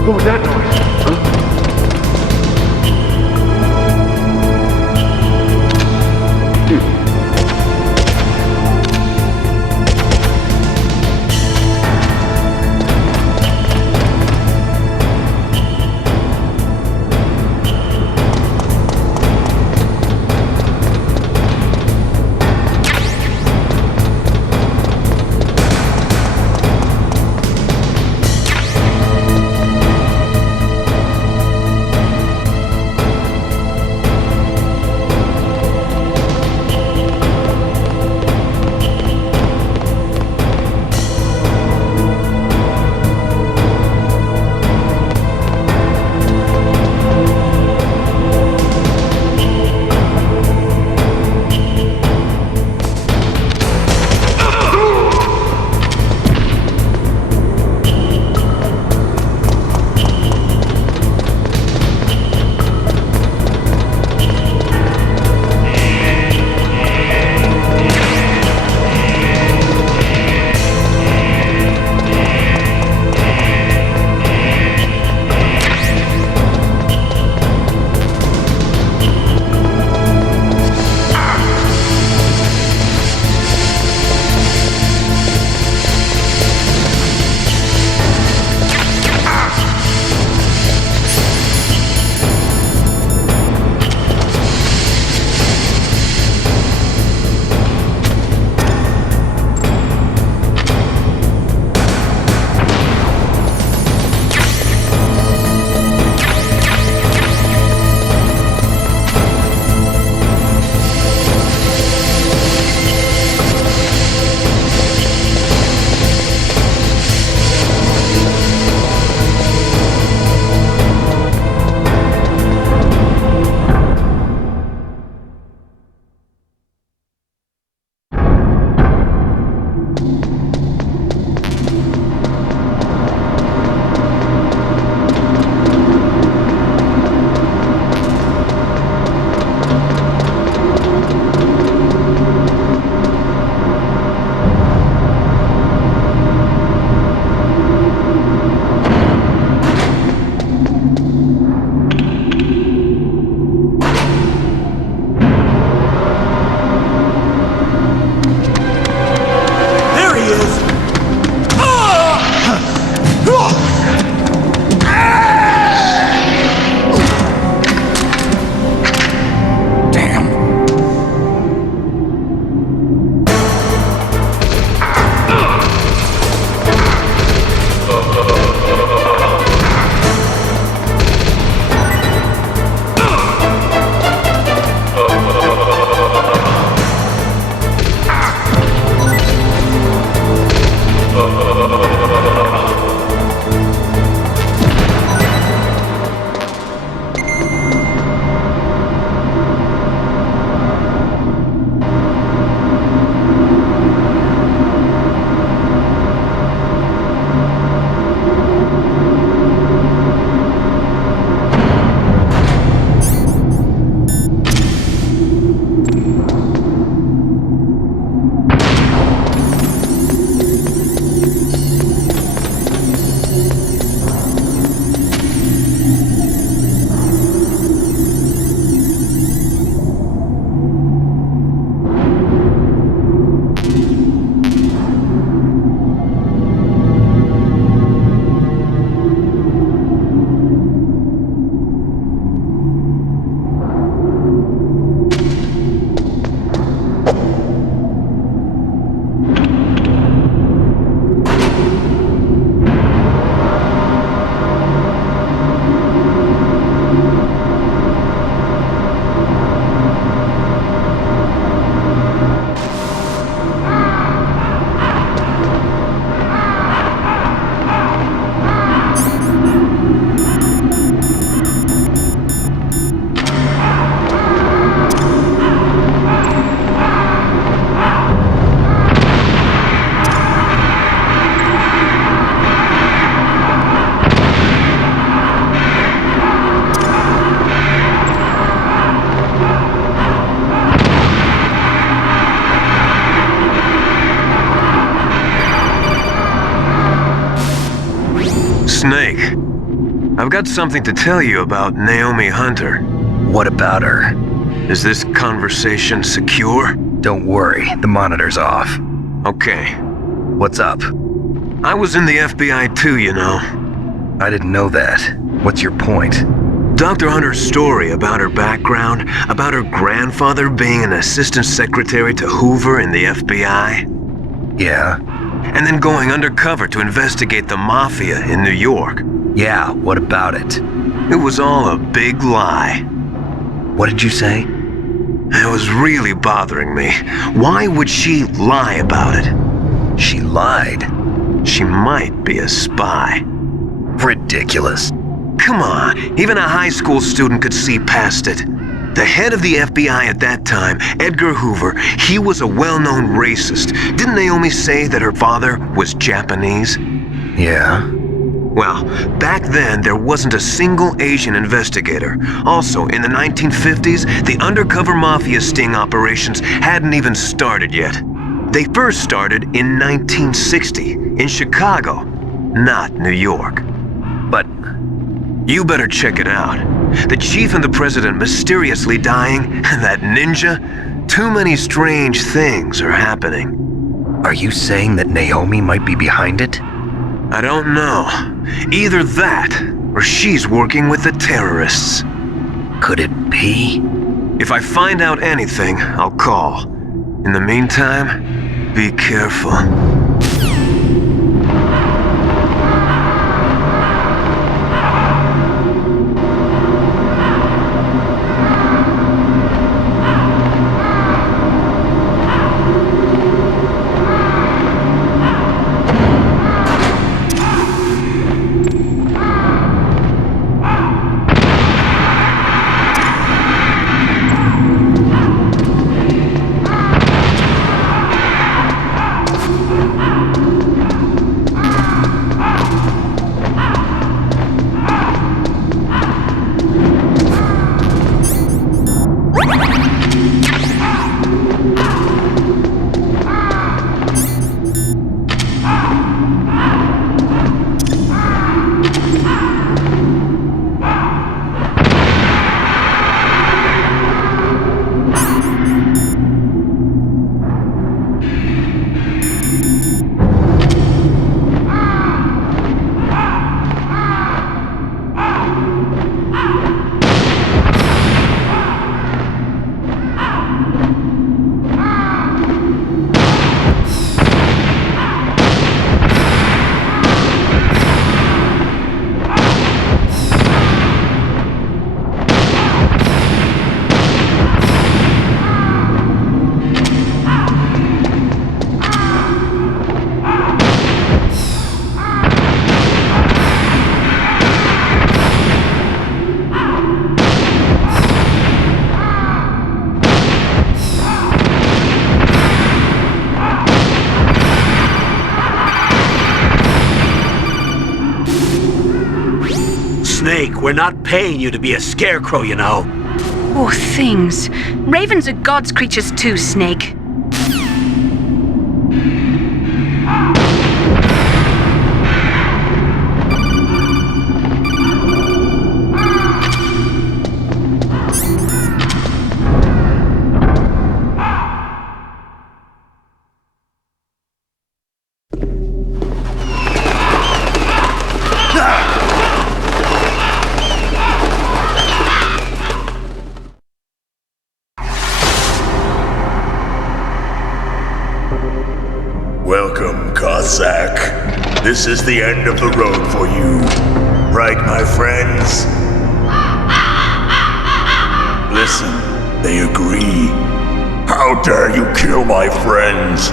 What was that noise? Snake. I've got something to tell you about Naomi Hunter. What about her? Is this conversation secure? Don't worry, the monitor's off. Okay. What's up? I was in the FBI too, you know. I didn't know that. What's your point? Dr. Hunter's story about her background, about her grandfather being an assistant secretary to Hoover in the FBI. Yeah? And then going undercover to investigate the mafia in New York. Yeah, what about it? It was all a big lie. What did you say? It was really bothering me. Why would she lie about it? She lied? She might be a spy. Ridiculous. Come on, even a high school student could see past it. The head of the FBI at that time, Edgar Hoover, he was a well-known racist. Didn't Naomi say that her father was Japanese? Yeah. Well, back then there wasn't a single Asian investigator. Also, in the 1950s, the undercover mafia sting operations hadn't even started yet. They first started in 1960, in Chicago, not New York. But you better check it out. The chief and the president mysteriously dying, that ninja, too many strange things are happening. are you saying that Naomi might be behind it? I don't know. Either that, or she's working with the terrorists. Could it be? If I find out anything, I'll call. In the meantime, be careful. Snake, we're not paying you to be a scarecrow, you know. Oh, things. Ravens are God's creatures too, Snake. Welcome, Cossack. This is the end of the road for you. Right, my friends? Listen, they agree. How dare you kill my friends?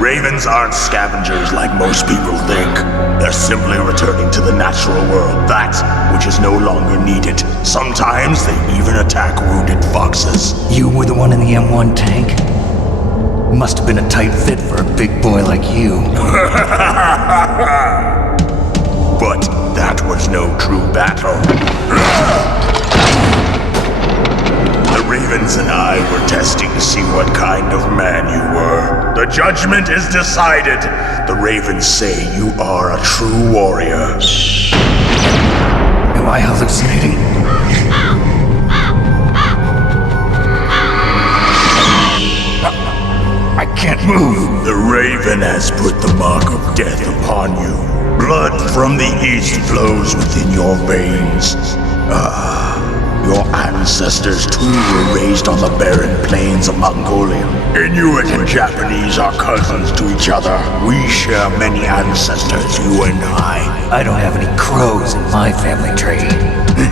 Ravens aren't scavengers like most people think. They're simply returning to the natural world, that which is no longer needed. Sometimes they even attack wounded foxes. You were the one in the M1 tank? Must have been a tight fit for a big boy like you. But that was no true battle. The Ravens and I were testing to see what kind of man you were. The judgment is decided. The Ravens say you are a true warrior. And Am I hallucinating? I can't move. The Raven has put the mark of death upon you. Blood from the east flows within your veins. Your ancestors too were raised on the barren plains of Mongolia. Inuit and Japanese are cousins to each other. We share many ancestors, you and I. I don't have any crows in my family tree.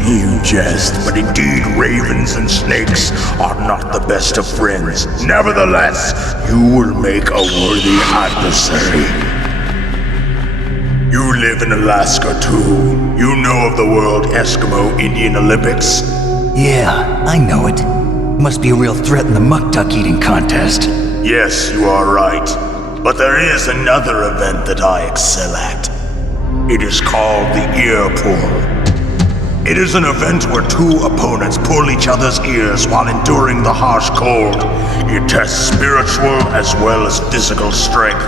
You jest, but indeed ravens and snakes are not the best of friends. Nevertheless, you will make a worthy adversary. You live in Alaska too. You know of the World Eskimo Indian Olympics? Yeah, I know it. Must be a real threat in the muck duck eating contest. Yes, you are right. But there is another event that I excel at. It is called the ear pull. It is an event where two opponents pull each other's ears while enduring the harsh cold. It tests spiritual as well as physical strength.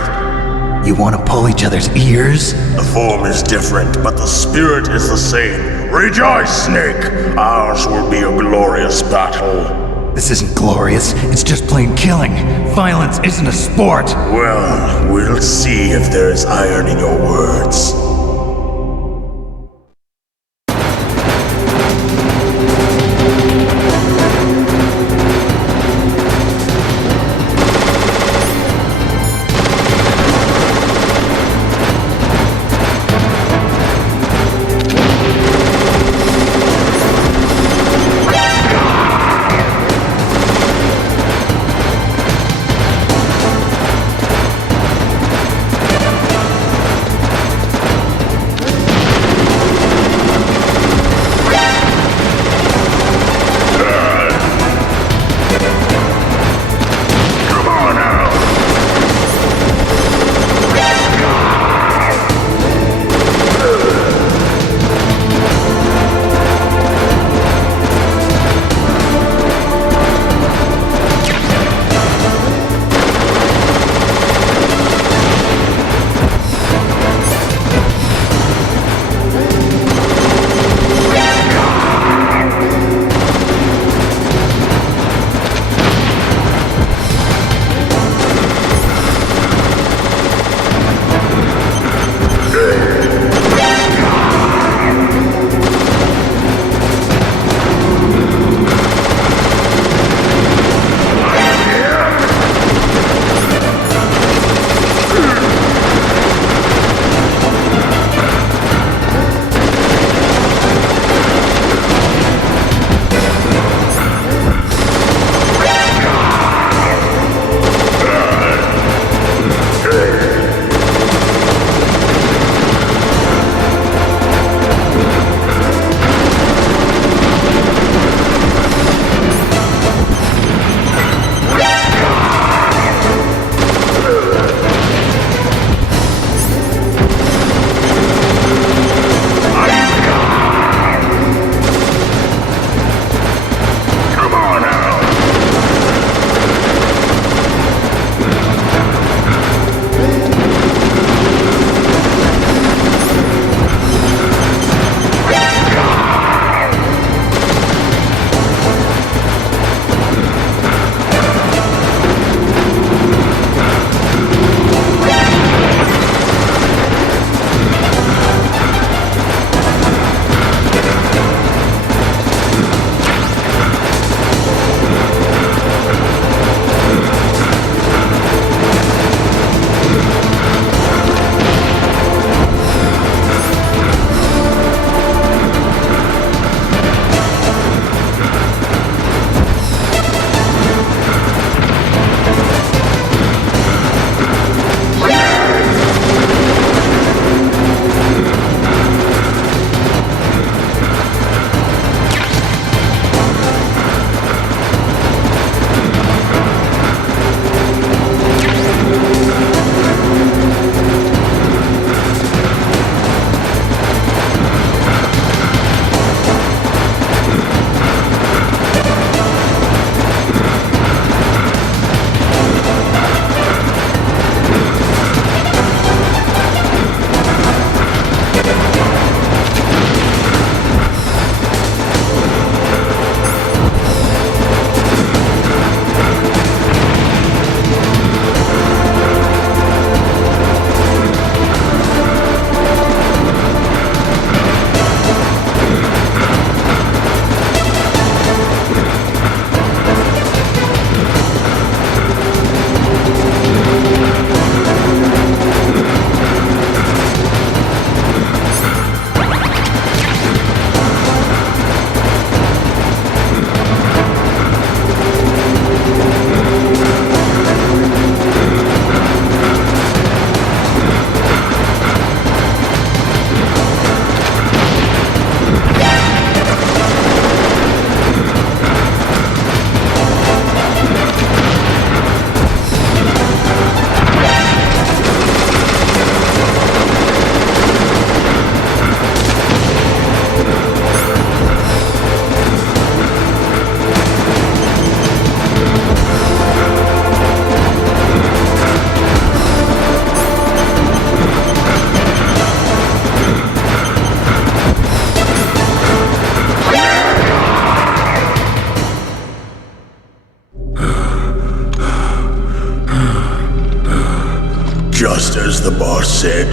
You want to pull each other's ears? The form is different, but the spirit is the same. Rejoice, Snake! Ours will be a glorious battle. This isn't glorious, it's just plain killing. Violence isn't a sport. Well, we'll see if there's iron in your words. the boss said,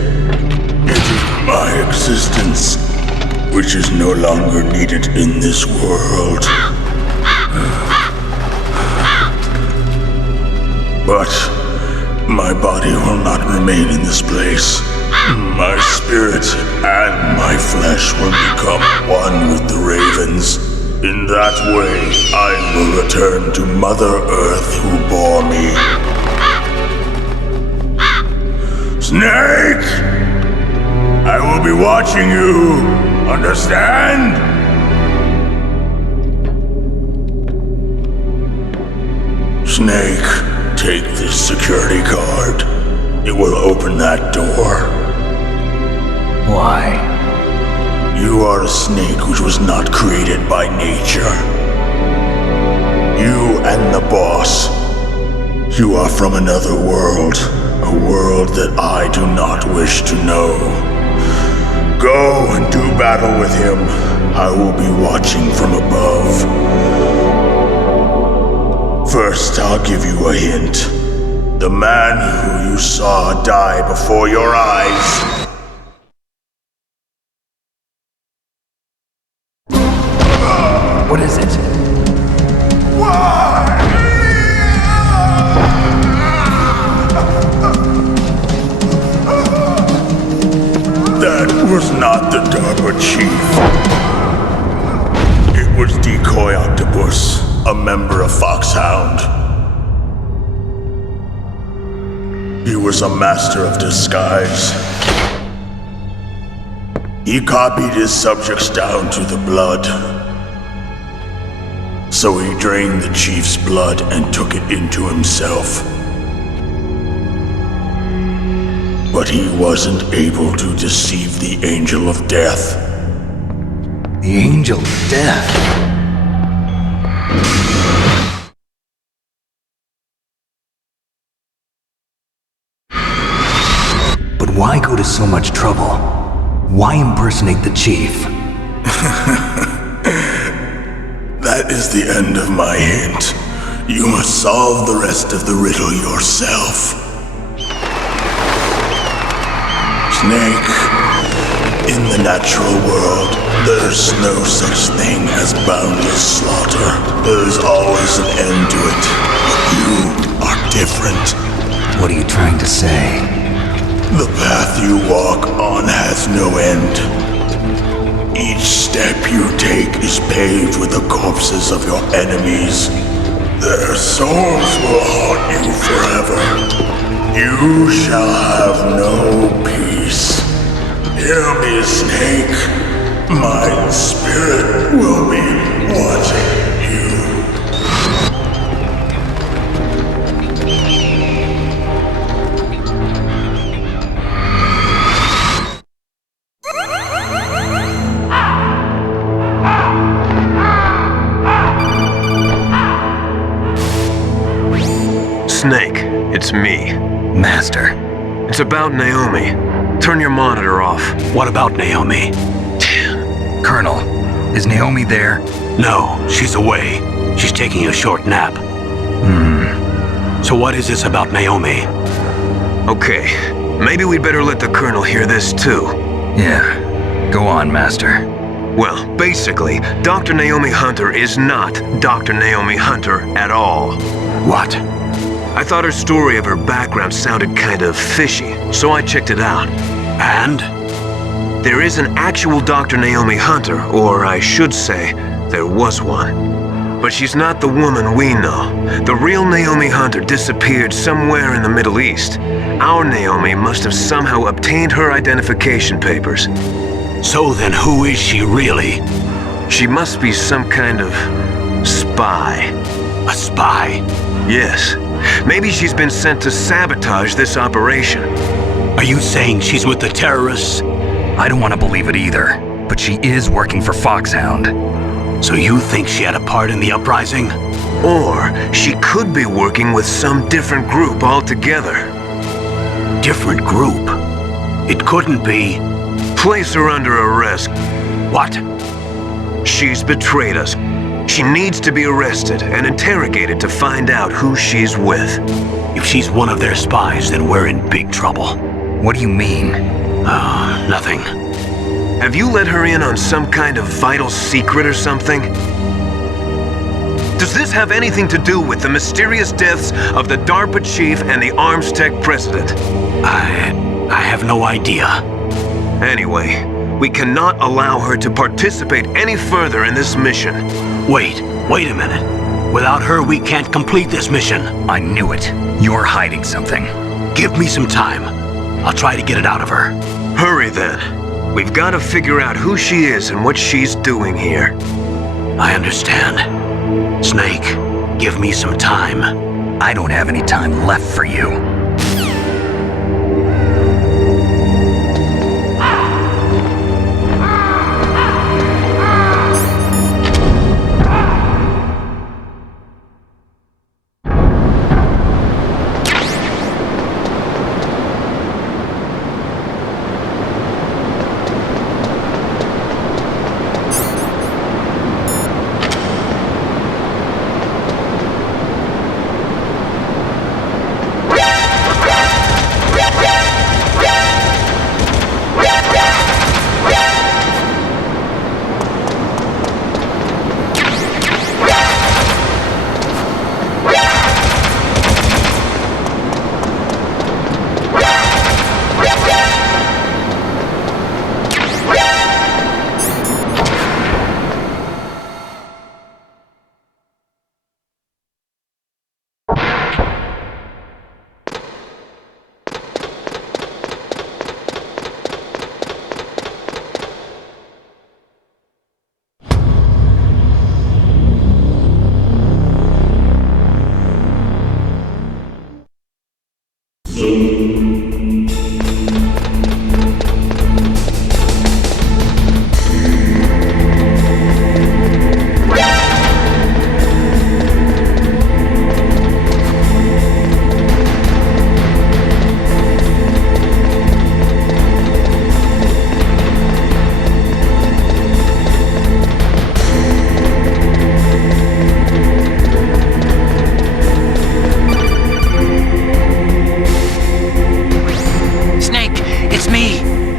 it is my existence which is no longer needed in this world. But my body will not remain in this place. My spirit and my flesh will become one with the ravens. In that way, I will return to Mother Earth who bore me. Snake! I will be watching you. Understand? Snake, take this security card. It will open that door. Why? You are a snake which was not created by nature. You and the boss. You are from another world. A world that I do not wish to know. Go and do battle with him. I will be watching from above. First, I'll give you a hint. The man who you saw die before your eyes. What is it? That was not the DARPA chief. It was Decoy Octopus, a member of Foxhound. He was a master of disguise. He copied his subjects down to the blood. So he drained the chief's blood and took it into himself. But he wasn't able to deceive the Angel of Death. The Angel of Death? But why go to so much trouble? Why impersonate the chief? That is the end of my hint. You must solve the rest of the riddle yourself. Snake, in the natural world, there's no such thing as boundless slaughter. There's always an end to it. But you are different. What are you trying to say? The path you walk on has no end. Each step you take is paved with the corpses of your enemies. Their souls will haunt you forever. You shall have no peace. Hear me, Snake. My spirit will be watching you. Snake, it's me. Master. It's about Naomi. Turn your monitor off. What about Naomi? Colonel, is Naomi there? No, she's away. She's taking a short nap. So what is this about Naomi? Okay, maybe we'd better let the Colonel hear this too. Yeah. Go on, Master. Well, basically, Dr. Naomi Hunter is not Dr. Naomi Hunter at all. What? I thought her story of her background sounded kind of fishy, so I checked it out. And? There is an actual Dr. Naomi Hunter, or I should say, there was one. But she's not the woman we know. The real Naomi Hunter disappeared somewhere in the Middle East. Our Naomi must have somehow obtained her identification papers. So then who is she really? She must be some kind of spy. A spy? Yes. Maybe she's been sent to sabotage this operation. Are you saying she's with the terrorists? I don't want to believe it either, but she is working for Foxhound. So you think she had a part in the uprising? Or she could be working with some different group altogether. Different group? It couldn't be. Place her under arrest. What? She's betrayed us. She needs to be arrested and interrogated to find out who she's with. If she's one of their spies, then we're in big trouble. What do you mean? Oh, nothing. Have you let her in on some kind of vital secret or something? Does this have anything to do with the mysterious deaths of the DARPA chief and the Arms Tech president? I have no idea. Anyway, we cannot allow her to participate any further in this mission. Wait a minute. Without her, we can't complete this mission. I knew it. You're hiding something. Give me some time. I'll try to get it out of her. Hurry then. We've got to figure out who she is and what she's doing here. I understand. Snake, give me some time. I don't have any time left for you.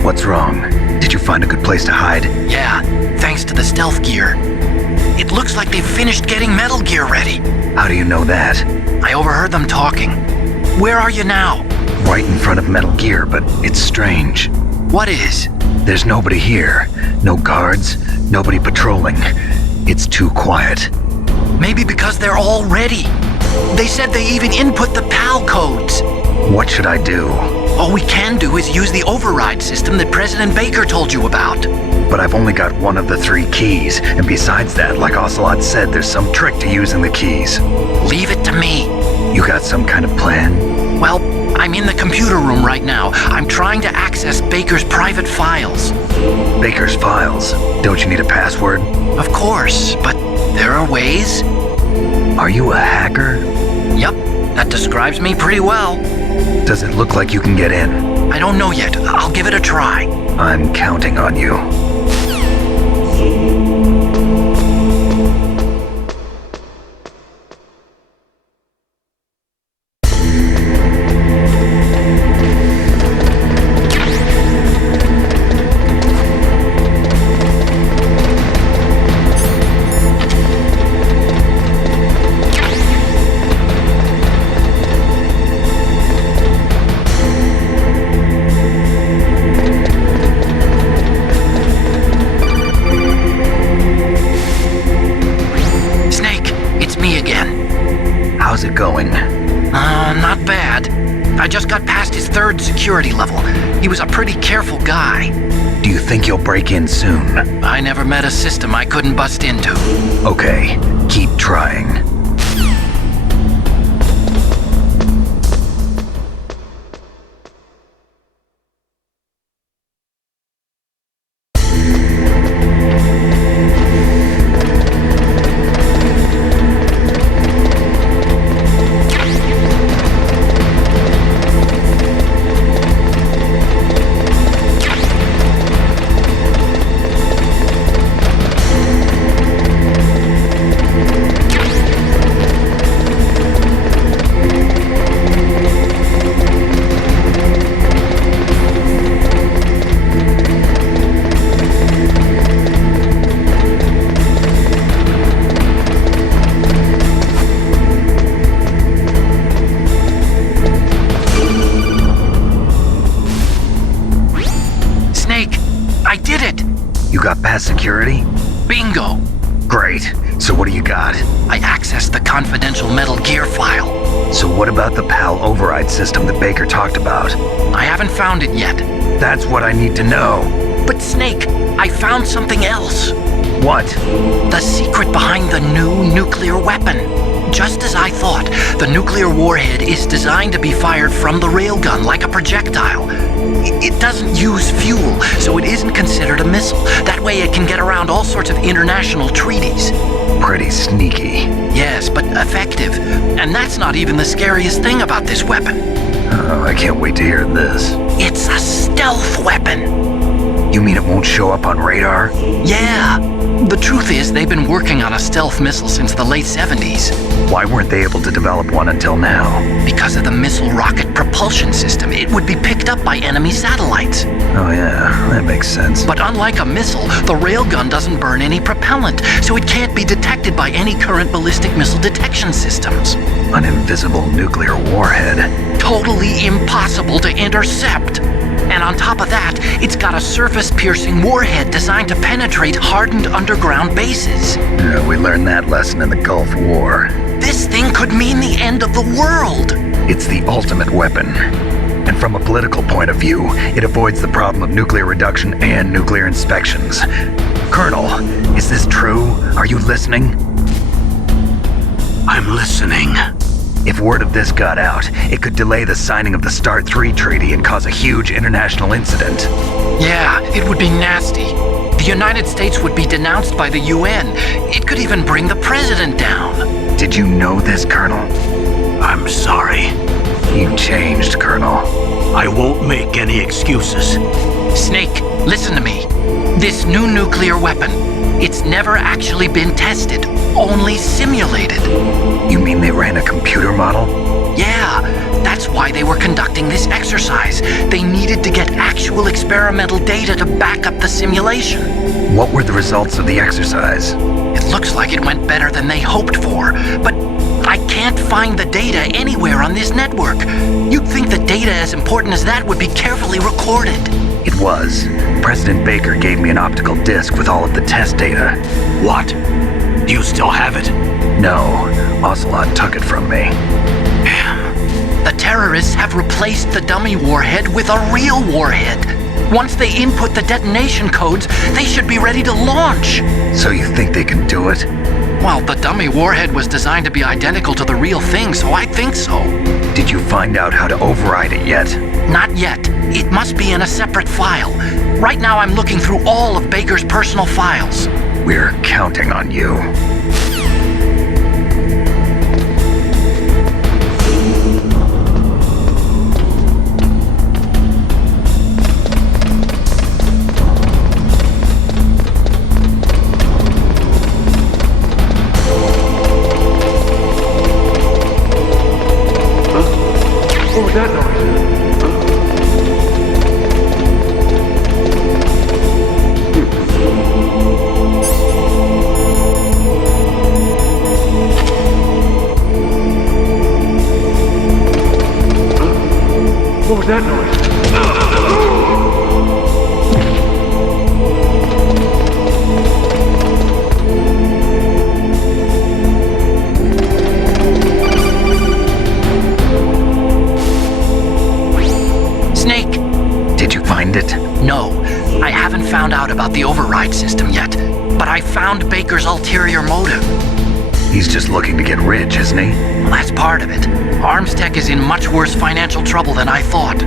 What's wrong? Did you find a good place to hide? Yeah, thanks to the stealth gear. It looks like they've finished getting Metal Gear ready. How do you know that? I overheard them talking. Where are you now? Right in front of Metal Gear, but it's strange. What is? There's nobody here. No guards, nobody patrolling. It's too quiet. Maybe because they're all ready. They said they even input the PAL codes. What should I do? All we can do is use the override system that President Baker told you about. But I've only got one of the 3 keys, and besides that, like Ocelot said, there's some trick to using the keys. Leave it to me. You got some kind of plan? Well, I'm in the computer room right now. I'm trying to access Baker's private files. Baker's files? Don't you need a password? Of course, but there are ways. Are you a hacker? Yep, that describes me pretty well. Does it look like you can get in? I don't know yet. I'll give it a try. I'm counting on you. How's it going? Not bad. I just got past his 3rd security level. He was a pretty careful guy. Do you think you'll break in soon? I never met a system I couldn't bust into. Okay, keep trying. I did it! You got past security? Bingo! Great. So what do you got? I accessed the confidential Metal Gear file. So what about the PAL override system that Baker talked about? I haven't found it yet. That's what I need to know. But Snake, I found something else. What? The secret behind the new nuclear weapon. Just as I thought, the nuclear warhead is designed to be fired from the railgun like a projectile. It doesn't use fuel, so it isn't considered a missile. That way it can get around all sorts of international treaties. Pretty sneaky. Yes, but effective. And that's not even the scariest thing about this weapon. Oh, I can't wait to hear this. It's a stealth weapon. You mean it won't show up on radar? Yeah. The truth is, they've been working on a stealth missile since the late 70s. Why weren't they able to develop one until now? Because of the missile rocket propulsion system, it would be picked up by enemy satellites. Oh yeah, that makes sense. But unlike a missile, the railgun doesn't burn any propellant, so it can't be detected by any current ballistic missile detection systems. An invisible nuclear warhead. Totally impossible to intercept. And on top of that, it's got a surface-piercing warhead designed to penetrate hardened underground bases. We learned that lesson in the Gulf War. This thing could mean the end of the world. It's the ultimate weapon. And from a political point of view, it avoids the problem of nuclear reduction and nuclear inspections. Colonel, is this true? Are you listening? I'm listening. If word of this got out, it could delay the signing of the START 3 treaty and cause a huge international incident. Yeah, it would be nasty. The United States would be denounced by the UN. It could even bring the president down. Did you know this, Colonel? I'm sorry. You changed, Colonel. I won't make any excuses. Snake, listen to me. This new nuclear weapon, it's never actually been tested, only simulated. You mean they ran a computer model? Yeah, that's why they were conducting this exercise. They needed to get actual experimental data to back up the simulation. What were the results of the exercise? It looks like it went better than they hoped for, but I can't find the data anywhere on this network. You'd think the data as important as that would be carefully recorded. It was. President Baker gave me an optical disc with all of the test data. What? Do you still have it? No, Ocelot took it from me. Damn. The terrorists have replaced the dummy warhead with a real warhead. Once they input the detonation codes, they should be ready to launch. So you think they can do it? Well, the dummy warhead was designed to be identical to the real thing, so I think so. Did you find out how to override it yet? Not yet. It must be in a separate file. Right now I'm looking through all of Baker's personal files. We're counting on you. What was that noise? What was that noise? Snake! Did you find it? No, I haven't found out about the override system yet, but I found Baker's ulterior motive. He's just looking to get rich, isn't he? Well, that's part of it. Arms Tech is in much worse financial trouble than I thought.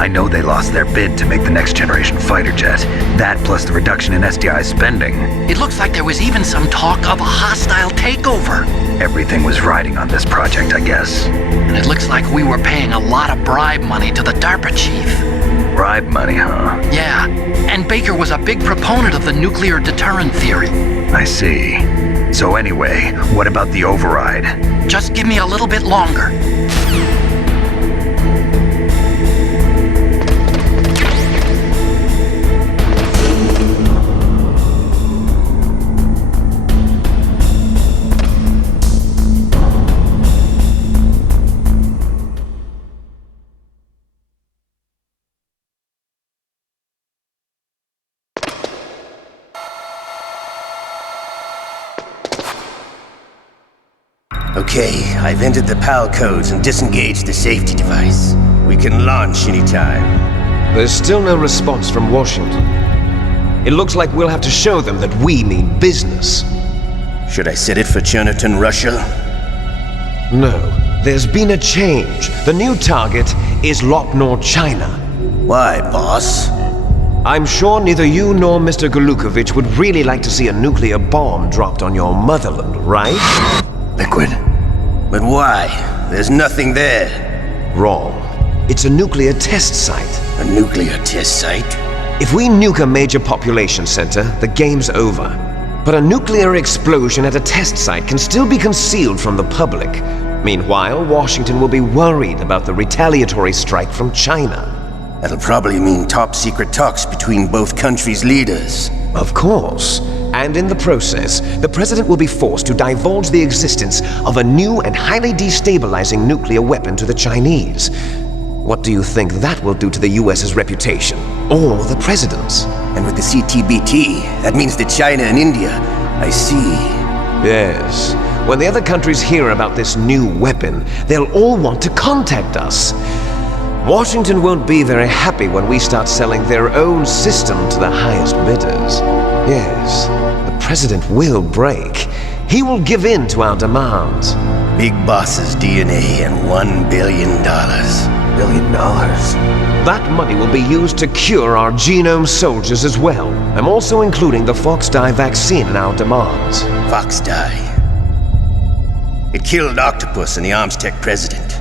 I know they lost their bid to make the next generation fighter jet. That plus the reduction in SDI spending. It looks like there was even some talk of a hostile takeover. Everything was riding on this project, I guess. And it looks like we were paying a lot of bribe money to the DARPA chief. Bribe money, huh? Yeah, and Baker was a big proponent of the nuclear deterrent theory. I see. So anyway, what about the override? Just give me a little bit longer. Okay, I've entered the PAL codes and disengaged the safety device. We can launch anytime. There's still no response from Washington. It looks like we'll have to show them that we mean business. Should I set it for Cherniton, Russia? No, there's been a change. The new target is Lopnor, China. Why, boss? I'm sure neither you nor Mr. Golukovich would really like to see a nuclear bomb dropped on your motherland, right? Liquid. But why? There's nothing there. Wrong. It's a nuclear test site. A nuclear test site? If we nuke a major population center, the game's over. But a nuclear explosion at a test site can still be concealed from the public. Meanwhile, Washington will be worried about the retaliatory strike from China. That'll probably mean top-secret talks between both countries' leaders. Of course. And in the process, the president will be forced to divulge the existence of a new and highly destabilizing nuclear weapon to the Chinese. What do you think that will do to the US's reputation? Or the president's? And with the CTBT, that means that China and India. I see. Yes. When the other countries hear about this new weapon, they'll all want to contact us. Washington won't be very happy when we start selling their own system to the highest bidders. Yes, the president will break. He will give in to our demands. Big Boss's DNA and $1 billion. $1 billion? That money will be used to cure our genome soldiers as well. I'm also including the Fox dye vaccine in our demands. Fox dye. It killed Octopus and the Armstech president.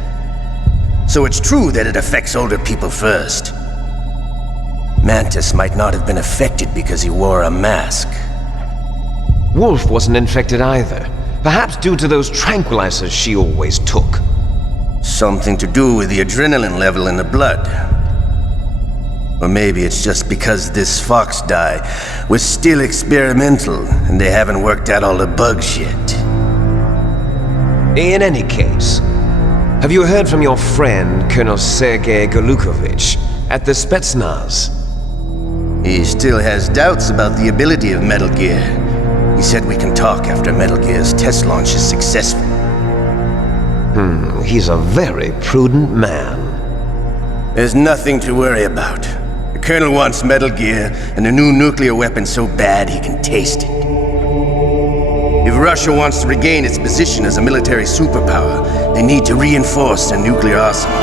So it's true that it affects older people first. Mantis might not have been affected because he wore a mask. Wolf wasn't infected either. Perhaps due to those tranquilizers she always took. Something to do with the adrenaline level in the blood. Or maybe it's just because this Fox dye was still experimental and they haven't worked out all the bugs yet. In any case, have you heard from your friend, Colonel Sergei Golukovich, at the Spetsnaz? He still has doubts about the ability of Metal Gear. He said we can talk after Metal Gear's test launch is successful. He's a very prudent man. There's nothing to worry about. The Colonel wants Metal Gear and a new nuclear weapon so bad he can taste it. If Russia wants to regain its position as a military superpower, they need to reinforce their nuclear arsenal.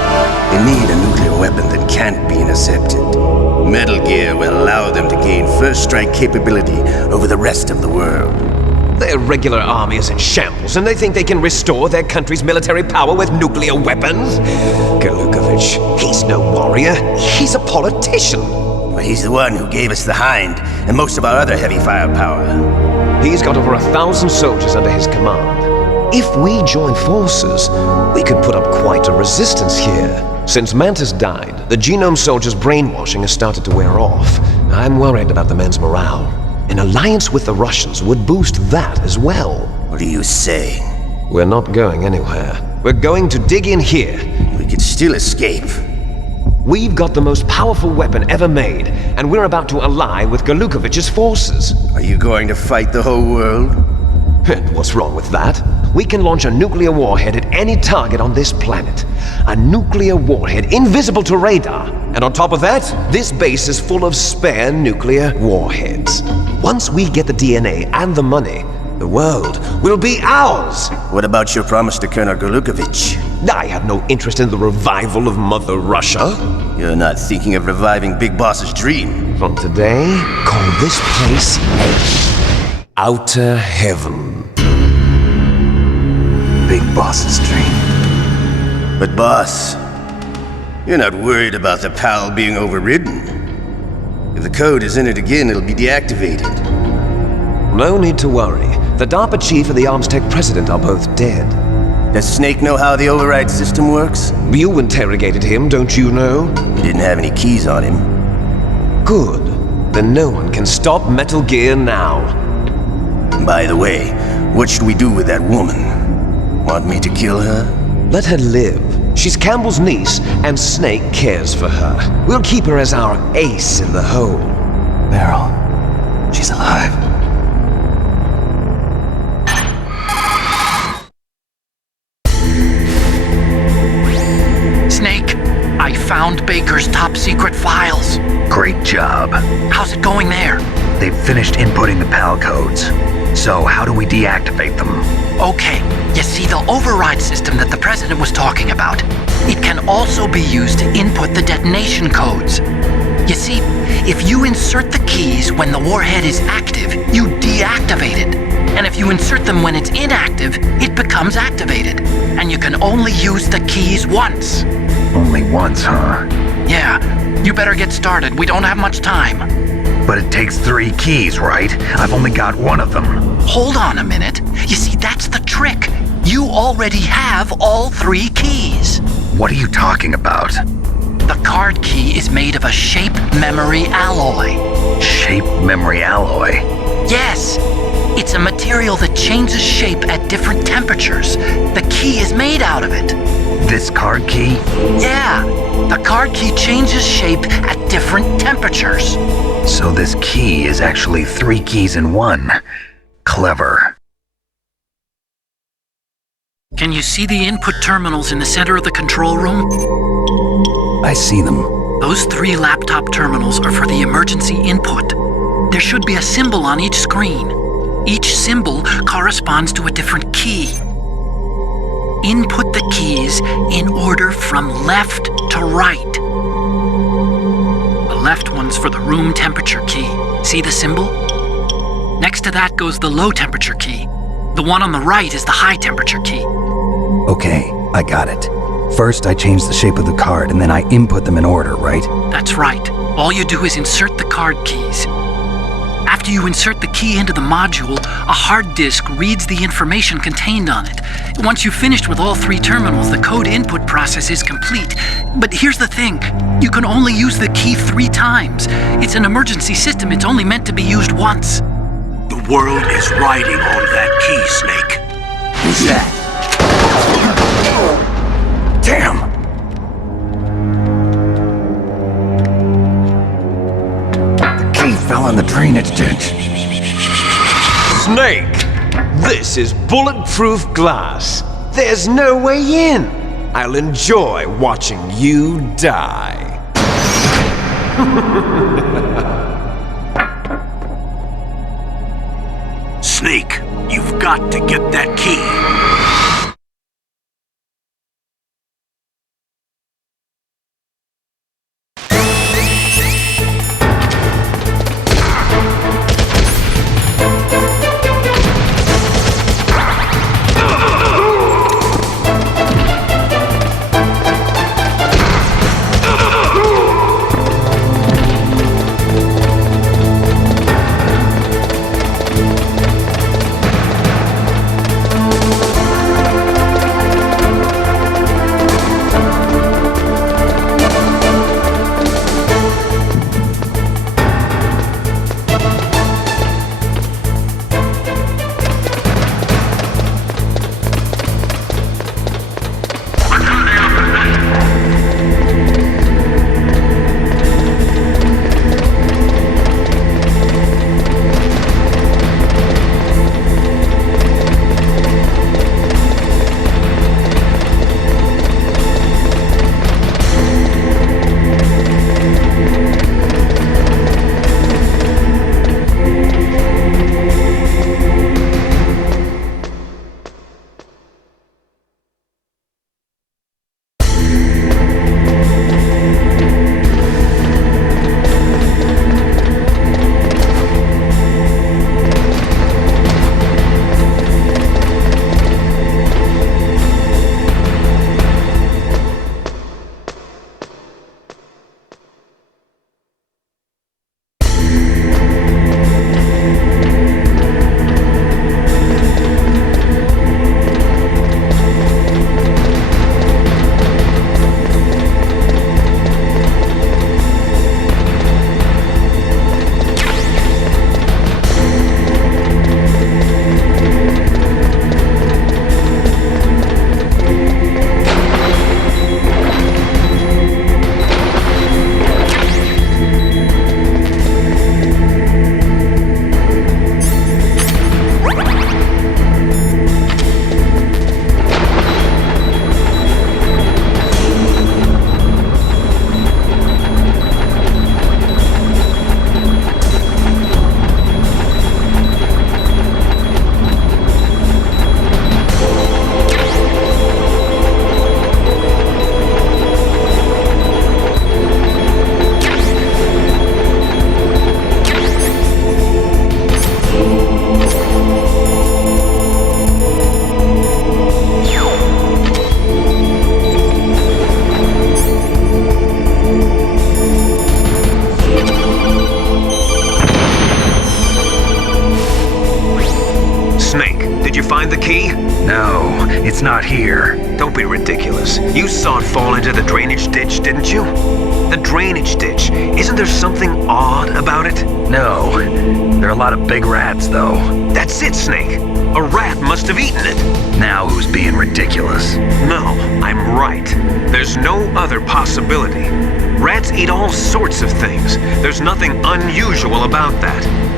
They need a nuclear weapon that can't be intercepted. Metal Gear will allow them to gain first strike capability over the rest of the world. Their regular army is in shambles, and they think they can restore their country's military power with nuclear weapons? Golukovich, he's no warrior. He's a politician. But he's the one who gave us the Hind and most of our other heavy firepower. He's got over 1,000 soldiers under his command. If we join forces, we could put up quite a resistance here. Since Mantis died, the genome soldiers' brainwashing has started to wear off. I'm worried about the men's morale. An alliance with the Russians would boost that as well. What are you saying? We're not going anywhere. We're going to dig in here. We could still escape. We've got the most powerful weapon ever made, and we're about to ally with Golukovich's forces. Are you going to fight the whole world? And what's wrong with that? We can launch a nuclear warhead at any target on this planet. A nuclear warhead invisible to radar. And on top of that, this base is full of spare nuclear warheads. Once we get the DNA and the money, the world will be ours! What about your promise to Colonel Golukovich? I have no interest in the revival of Mother Russia. You're not thinking of reviving Big Boss's dream. From today, call this place Outer Heaven. Big Boss's dream. But boss, you're not worried about the PAL being overridden. If the code is in it again, it'll be deactivated. No need to worry. The DARPA chief and the Armstech president are both dead. Does Snake know how the override system works? You interrogated him, don't you know? He didn't have any keys on him. Good. Then no one can stop Metal Gear now. By the way, what should we do with that woman? Want me to kill her? Let her live. She's Campbell's niece, and Snake cares for her. We'll keep her as our ace in the hole. Meryl, she's alive. going there. They've finished inputting the PAL codes. So how do we deactivate them? Okay, you see the override system that the President was talking about? It can also be used to input the detonation codes. You see, if you insert the keys when the warhead is active, you deactivate it. And if you insert them when it's inactive, it becomes activated. And you can only use the keys once. Only once, huh? Yeah, you better get started. We don't have much time. But it takes 3 keys, right? I've only got 1 of them. Hold on a minute. You see, that's the trick. You already have all 3 keys. What are you talking about? The card key is made of a shape memory alloy. Shape memory alloy? Yes. It's a material that changes shape at different temperatures. The key is made out of it. This card key? Yeah. The card key changes shape at different temperatures. So this key is actually 3 keys in 1. Clever. Can you see the input terminals in the center of the control room? I see them. Those 3 laptop terminals are for the emergency input. There should be a symbol on each screen. Each symbol corresponds to a different key. Input the keys in order from left to right. The left one's for the room temperature key. See the symbol? Next to that goes the low temperature key. The one on the right is the high temperature key. Okay, I got it. First, I change the shape of the card, and then I input them in order, right? That's right. All you do is insert the card keys. After you insert the key into the module, a hard disk reads the information contained on it. Once you've finished with all 3 terminals, the code input process is complete. But here's the thing. You can only use the key 3 times. It's an emergency system. It's only meant to be used once. The world is riding on that key, Snake. Who's that? Damn! The key fell in the drainage ditch. Snake! This is bulletproof glass. There's no way in. I'll enjoy watching you die. Snake, you've got to get that key. find the key? No, it's not here. Don't be ridiculous. You saw it fall into the drainage ditch, didn't you? The drainage ditch. Isn't there something odd about it? No. There are a lot of big rats, though. That's it, Snake. A rat must have eaten it. Now who's being ridiculous? No, I'm right. There's no other possibility. Rats eat all sorts of things. There's nothing unusual about that.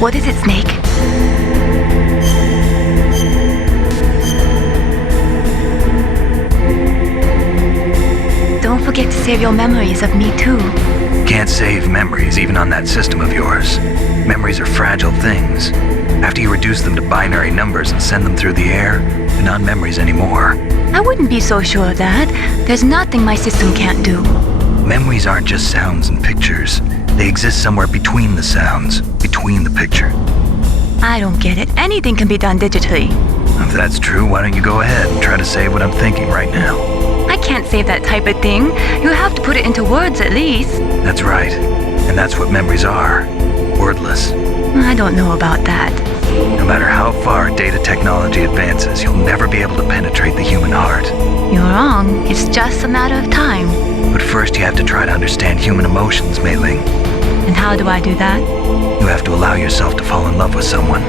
What is it, Snake? Don't forget to save your memories of me, too. Can't save memories even on that system of yours. Memories are fragile things. After you reduce them to binary numbers and send them through the air, they're not memories anymore. I wouldn't be so sure of that. There's nothing my system can't do. Memories aren't just sounds and pictures. They exist somewhere between the sounds, between the picture. I don't get it. Anything can be done digitally. If that's true, why don't you go ahead and try to say what I'm thinking right now? I can't save that type of thing. You have to put it into words at least. That's right. And that's what memories are. Wordless. I don't know about that. No matter how far data technology advances, you'll never be able to penetrate the human heart. You're wrong. It's just a matter of time. But first you have to try to understand human emotions, Mei Ling. And how do I do that? You have to allow yourself to fall in love with someone.